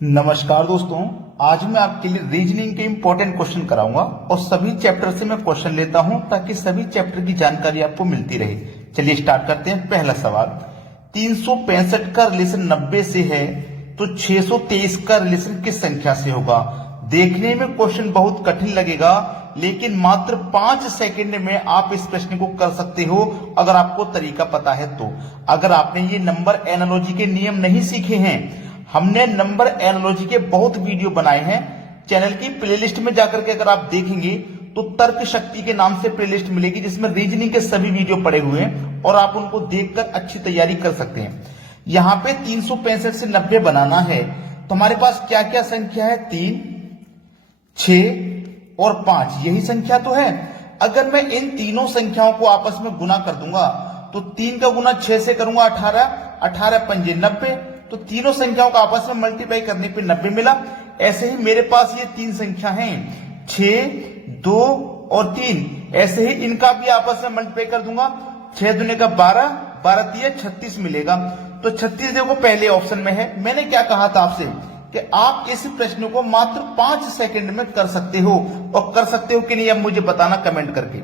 नमस्कार दोस्तों, आज मैं आपके लिए रीजनिंग के इंपॉर्टेंट क्वेश्चन कराऊंगा और सभी चैप्टर से मैं क्वेश्चन लेता हूं ताकि सभी चैप्टर की जानकारी आपको मिलती रहे। चलिए स्टार्ट करते हैं। पहला सवाल, 365 का रिलेशन 90 से है तो 623 का रिलेशन किस संख्या से होगा। देखने में क्वेश्चन बहुत कठिन लगेगा, लेकिन मात्र 5 सेकंड में आप इस प्रश्न को कर सकते हो अगर आपको तरीका पता है तो। अगर आपने ये नंबर एनालॉजी के नियम नहीं सीखे हैं, हमने नंबर एनालॉजी के बहुत वीडियो बनाए हैं। चैनल की प्लेलिस्ट में जाकर के अगर आप देखेंगे तो तर्क शक्ति के नाम से प्लेलिस्ट मिलेगी, जिसमें रीजनिंग के सभी वीडियो पड़े हुए हैं और आप उनको देखकर अच्छी तैयारी कर सकते हैं। यहां पे 365 से 90 बनाना है तो हमारे पास क्या क्या संख्या है, 3, 6 और 5, यही संख्या तो है। अगर मैं इन तीनों संख्याओं को आपस में गुना कर दूंगा तो 3 का गुना 6 से करूंगा 18, 18 पंजे 90, तो तीनों संख्याओं का आपस में मल्टीप्लाई करने पे 90 मिला। ऐसे ही मेरे पास ये तीन संख्या हैं, 6, 2 और 3, ऐसे ही इनका भी आपस में मल्टीप्लाई कर दूंगा। 6 दूने का 12, 12 3 36 मिलेगा। तो 36 देखो पहले ऑप्शन में है। मैंने क्या कहा था आपसे कि आप इस प्रश्न को मात्र 5 सेकंड में कर सकते हो, और कर सकते हो कि नहीं अब मुझे बताना कमेंट करके।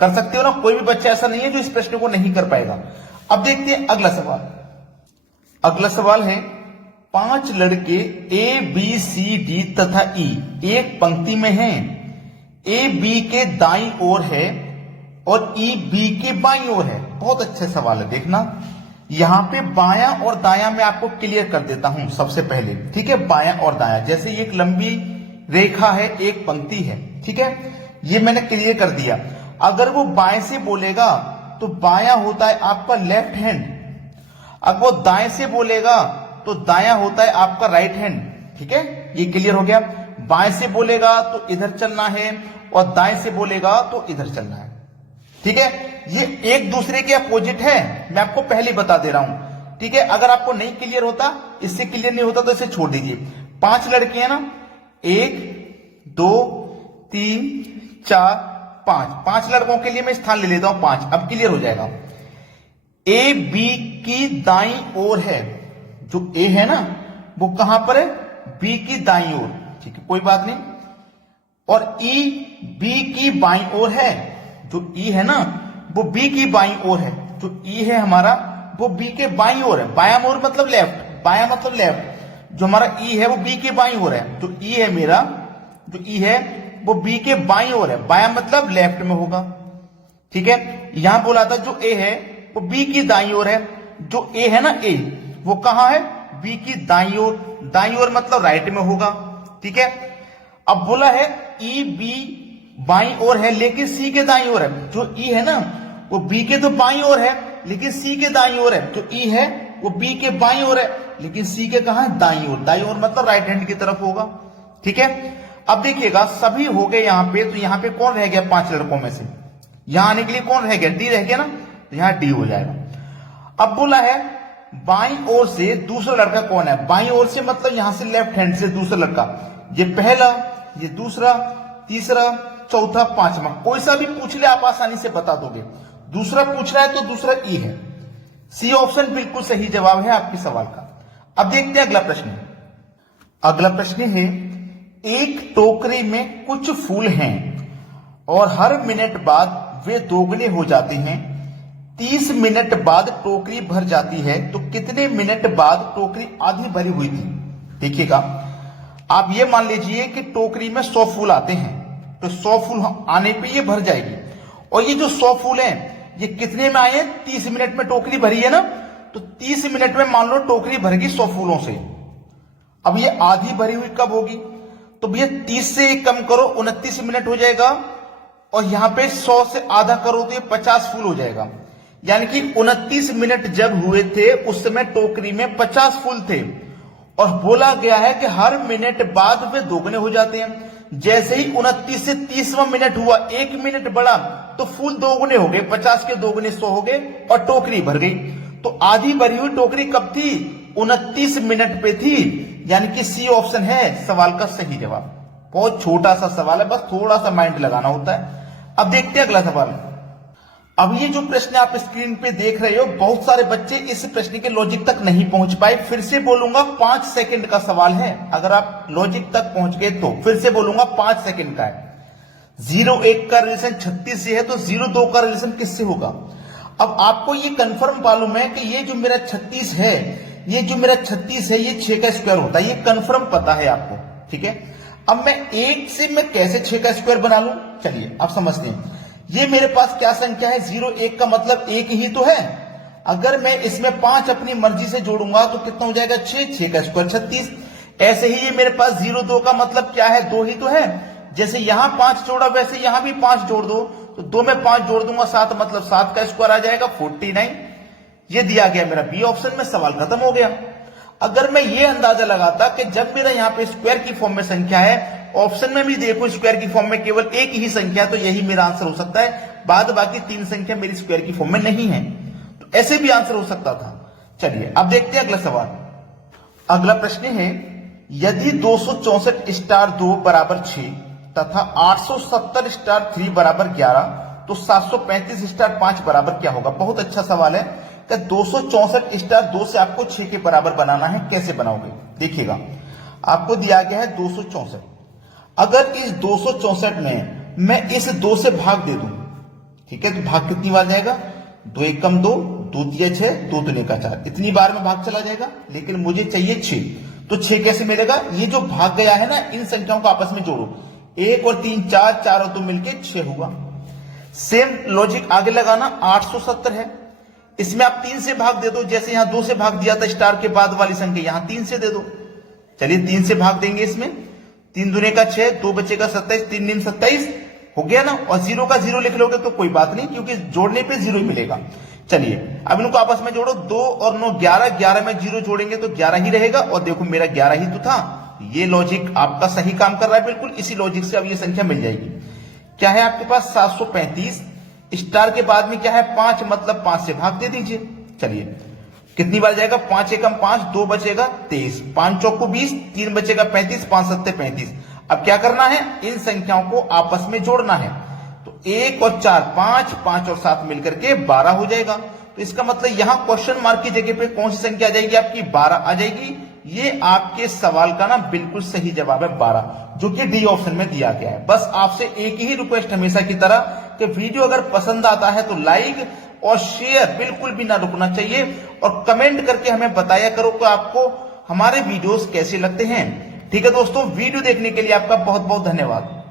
कर सकते हो ना, कोई भी बच्चा ऐसा नहीं है जो इस प्रश्न को नहीं कर पाएगा। अब देखते हैं अगला सवाल। अगला सवाल है, 5 लड़के ए बी सी डी तथा ई एक पंक्ति में हैं। ए बी के दाईं ओर है और ई बी के बाईं ओर है। बहुत अच्छा सवाल है, देखना यहां पे बायां और दायां मैं आपको क्लियर कर देता हूं सबसे पहले, ठीक है। बायां और दायां जैसे एक लंबी रेखा है, एक पंक्ति है, ठीक है, ये मैंने क्लियर कर दिया। अगर वो बाएं से बोलेगा तो बायां होता है आपका लेफ्ट हैंड, अगर वो दाएं से बोलेगा तो दायां होता है आपका राइट हैंड, ठीक है, ये क्लियर हो गया। बाएं से बोलेगा तो इधर चलना है और दाएं से बोलेगा तो इधर चलना है, ठीक है। ये एक दूसरे के अपोजिट है, मैं आपको पहले ही बता दे रहा हूं, ठीक है। अगर आपको नहीं क्लियर होता, इससे क्लियर नहीं होता तो इसे छोड़ दीजिए। 5 लड़के हैं ना, 1 2 3 4 5, 5 लड़कों के लिए मैं स्थान ले लेता हूं 5। अब क्लियर हो जाएगा। ए बी की दाईं ओर है, जो ए है ना वो कहां पर है, बी की दाईं ओर, ठीक है, कोई बात नहीं। और ई बी की बाईं ओर है, जो ई है ना वो बी की बाईं ओर है। जो ई है हमारा वो बी के बाईं ओर है। बायां ओर मतलब लेफ्ट, बायां मतलब लेफ्ट। जो हमारा ई है वो बी के बाईं ओर है। जो ई है मेरा, जो ई है वो बी के बाईं ओर है। बायां मतलब लेफ्ट में होगा, ठीक है। यहां बोला था जो ए है वो बी की दाईं ओर है। जो ए है ना ए, वो कहां है, बी की दाईं ओर। दाईं ओर मतलब राइट में होगा, ठीक है। अब बोला है ई बी बाईं ओर है लेकिन सी के दाईं ओर है। जो ई है ना वो बी के तो बाईं ओर है लेकिन सी के दाईं ओर है। जो ई है वो बी के बाईं ओर है लेकिन सी के कहां है, दाईं ओर। दाईं ओर मतलब राइट हैंड की तरफ होगा, ठीक है। अब देखिएगा सभी हो गए यहां पे, तो यहां पे कौन रह गया 5 लड़कों में से, यहां आने के लिए कौन रह गया, डी रह गया ना, तो यहां डी हो जाएगा। अब बोला है बाईं ओर से दूसरा लड़का कौन है। बाईं ओर से मतलब यहां से लेफ्ट हैंड से दूसरा लड़का, ये पहला, ये दूसरा, तीसरा, चौथा, पांचवा, कोई सा भी पूछ ले आप आसानी से बता दोगे। दूसरा पूछ रहा है तो दूसरा ई है। सी ऑप्शन बिल्कुल सही जवाब है आपके सवाल का। अब देखते हैं अगला प्रश्न। अगला प्रश्न है, एक टोकरी में कुछ फूल हैं और हर मिनट बाद वे दोगुने हो जाते हैं। 30 मिनट बाद टोकरी भर जाती है, तो कितने मिनट बाद टोकरी आधी भरी हुई थी। देखिएगा, आप ये मान लीजिए कि टोकरी में 100 फूल आते हैं, तो 100 फूल आने पे ये भर जाएगी। और ये जो 100 फूल हैं ये कितने में आए हैं, 30 मिनट में टोकरी भरी है ना, तो 30 मिनट में मान लो टोकरी भर गई 100 फूलों से। अब ये आधी भरी हुई कब होगी, तो भैया 30 से कम करो 29 मिनट हो जाएगा, और यहां पे 100 से आधा करो तो ये 50 फूल हो जाएगा। यानी कि 29 मिनट जब हुए थे उस समय टोकरी में 50 फूल थे, और बोला गया है कि हर मिनट बाद वे दोगुने हो जाते हैं। जैसे ही 29 से 30वां मिनट हुआ, 1 मिनट बढ़ा तो फूल दोगुने हो गए, 50 के दोगुने 100 हो गए और टोकरी भर गई। तो आधी भरी हुई टोकरी कब थी, 29 मिनट पे थी। यानी कि सी ऑप्शन है सवाल का सही जवाब। बहुत छोटा सा सवाल है, बस थोड़ा सा माइंड लगाना होता है। अब देखते हैं अगला सवाल। अब ये जो प्रश्न आप स्क्रीन पे देख रहे हो, बहुत सारे बच्चे इस प्रश्न के लॉजिक तक नहीं पहुंच पाए। फिर से बोलूंगा 5 सेकंड का सवाल है, अगर आप लॉजिक तक पहुंच गए तो फिर से बोलूंगा 5 सेकंड का है। 0-1 का रिलेशन 36 से है तो 0-2 का रिलेशन किससे होगा? अब आपको ये कंफर्म मालूम है कि ये जो मेरा 36 है, ये जो मेरा 36 है ये 6 का स्क्वायर होता है, ये कंफर्म पता है आपको, ठीक है। अब मैं 1 से मैं कैसे 6 का स्क्वायर बना लूं, चलिए आप समझते हैं। ये मेरे पास क्या संख्या है, 0-1 का मतलब 1 ही तो है। अगर मैं इसमें 5 अपनी मर्जी से जोड़ूंगा तो कितना हो जाएगा, 6 का स्क्वायर 36। ऐसे ही ये मेरे पास 0-2 का मतलब क्या है, 2 ही तो है। जैसे यहां 5 जोड़ा वैसे यहां भी 5 जोड़ दो, तो 2 में 5 जोड़ दूंगा 7, मतलब 7 का स्क्वायर आ जाएगा 49। ये दिया गया मेरा बी ऑप्शन में, सवाल खत्म हो गया। अगर मैं ये अंदाजा लगाता कि जब मेरा यहाँ पे स्क्वायर की फॉर्म में संख्या है, ऑप्शन में भी देखो स्क्वायर की फॉर्म में केवल एक ही संख्या, तो यही मेरा आंसर हो सकता है, बाद बाकी 3 संख्या मेरी स्क्वायर की फॉर्म में नहीं है, तो ऐसे भी आंसर हो सकता था। चलिए अब देखते हैं अगला सवाल। अगला प्रश्न है, यदि 264-2 बराबर 6 तथा 870-3 बराबर 11 तो 735-5 बराबर क्या होगा? बहुत अच्छा सवाल है कि 264-2 से आपको 6 के बराबर बनाना है, कैसे बनाओगे? देखिएगा, आपको दिया गया है 264। अगर इस 264 में मैं इस 2 से भाग दे दूं, ठीक है, तो भाग कितनी बार जाएगा, 2 एकम 2, 2 तिया 6, 2 दूनी का 4, इतनी बार में भाग चला जाएगा। लेकिन मुझे चाहिए 6, तो 6 कैसे मिलेगा? ये जो भाग गया है ना, इन संख्याओं को आपस में जोड़ो, 1 और 3 4, 4 और 2 मिलके 6 हुआ। सेम लॉजिक आगे लगाना, 870 है, इसमें आप 3 से भाग दे दो, जैसे यहां 2 से भाग दिया था स्टार के बाद वाली संख्या, यहां 3 से दे दो। चलिए 3 से भाग देंगे, इसमें 3 दूने का 6, 2 बचेगा 27, 3 दिन 27 हो गया ना। और 0 का 0 लिख लोगे तो कोई बात नहीं, क्योंकि जोड़ने पे 0 मिलेगा। चलिए अब इनको आपस में जोड़ो, 2 और 9 11, 11 में 0 जोड़ेंगे तो 11 ही रहेगा, और देखो मेरा 11 ही तो था। ये लॉजिक आपका सही काम कर रहा है बिल्कुल, इसी लॉजिक से अब ये संख्या मिल जाएगी। क्या है आपके पास, 735, स्टार के बाद में क्या है 5, मतलब 5 से भाग दे दीजिए। चलिए कितनी बार जाएगा, 5 एकम 5, 2 बचेगा 23, 5 चौको 20, 3 बचेगा 35, 5 सत्ते 35। अब क्या करना है, इन संख्याओं को आपस में जोड़ना है, तो 1 और 4 5, 5 और 7 मिलकर के 12 हो जाएगा। तो इसका मतलब यहां क्वेश्चन मार्क की जगह पे कौन सी संख्या आ जाएगी, आपकी 12 आ जाएगी। ये आपके सवाल का ना बिल्कुल सही जवाब है 12, जो कि डी ऑप्शन में दिया गया है। बस आपसे एक ही रिक्वेस्ट हमेशा की तरह कि वीडियो अगर पसंद आता है तो लाइक और शेयर बिल्कुल भी ना रुकना चाहिए, और कमेंट करके हमें बताया करो कि आपको हमारे वीडियोस कैसे लगते हैं। ठीक है दोस्तों, वीडियो देखने के लिए आपका बहुत बहुत धन्यवाद।